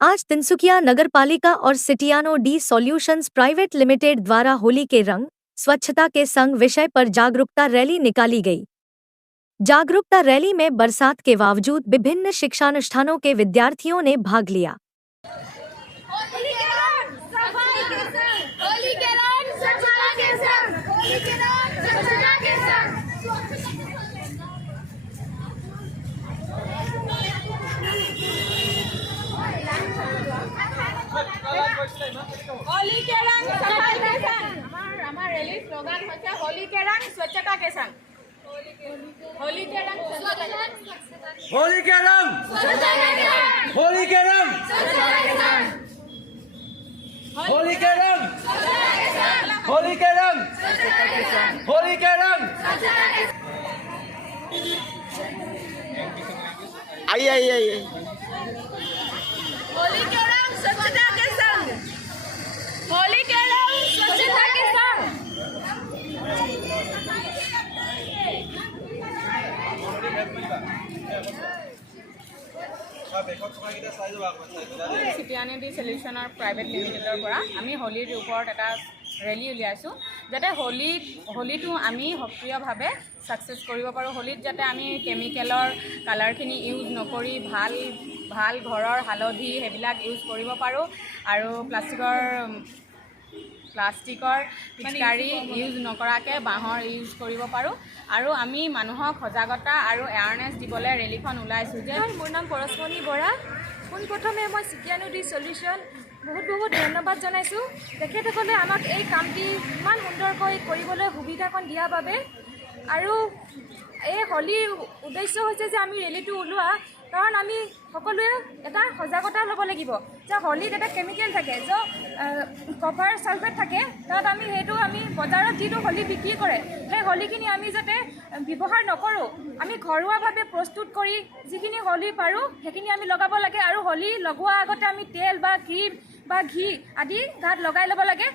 आज तिनसुकिया नगरपालिका और सिटियानो डी सॉल्यूशंस प्राइवेट लिमिटेड द्वारा होली के रंग स्वच्छता के संग विषय पर जागरूकता रैली निकाली गई। जागरूकता रैली में बरसात के बावजूद विभिन्न शिक्षानुष्ठानों के विद्यार्थियों ने भाग लिया। होली के रंग स्वच्छता के संग हमार रैली स्लोगन है होली के रंग स्वच्छता के संग। होली के रंग स्वच्छता के संग। होली के रंग स्वच्छता के संग। होली के रंग स्वच्छता के संग। होली के रंग स्वच्छता के संग। होली के रंग स्वच्छता के संग। होली के रंग स्वच्छता के संग। आइए होली के रंग स्वच्छता के संग। होली के रंग स्वच्छता के संग। सिटियानो डी सल्यूशनर प्राइवेट लिमिटेडर পৰা আমি হোলিৰ ওপৰত এটা ৰেলী উলিয়াইছোঁ যাতে হোলীটো আমি সক্ৰিয়ভাৱে সাকসেস কৰিব পাৰোঁ। হোলীত যাতে আমি কেমিকেলৰ কালাৰখিনি ইউজ নকৰি ভাল ঘৰৰ হালধি সেইবিলাক ইউজ কৰিব পাৰোঁ আৰু প্লাষ্টিকৰ পিচকাৰী ইউজ নকৰাকৈ বাঁহৰ ইউজ কৰিব পাৰোঁ আৰু আমি মানুহক সজাগতা আৰু এৱাৰনেছ দিবলৈ ৰেলীখন ওলাইছোঁ। যে মোৰ নাম পৰশমণি বৰা। পোনপ্ৰথমে মই সিটিয়ানো ডি সলিউশন বহুত ধন্যবাদ জনাইছোঁ। তেখেতসকলে আমাক এই কামটি ইমান সুন্দৰকৈ কৰিবলৈ সুবিধাকণ দিয়াৰ বাবে। আৰু এই হোলীৰ উদ্দেশ্য হৈছে যে আমি ৰেলীটো ওলোৱা কাৰণ আমি সকলোৱে এটা সজাগতা ল'ব লাগিব যে হোলীত এটা কেমিকেল থাকে যে কপাৰ সালফেট থাকে। তাত আমি সেইটো আমি বজাৰত যিটো হোলী বিক্ৰী কৰে সেই হোলীখিনি আমি যাতে ব্যৱহাৰ নকৰোঁ, আমি ঘৰুৱাভাৱে প্ৰস্তুত কৰি যিখিনি হোলী পাৰোঁ সেইখিনি আমি লগাব লাগে। আৰু হোলী লগোৱাৰ আগতে আমি তেল বা ক্ৰীম বা ঘি আদি গাত লগাই ল'ব লাগে।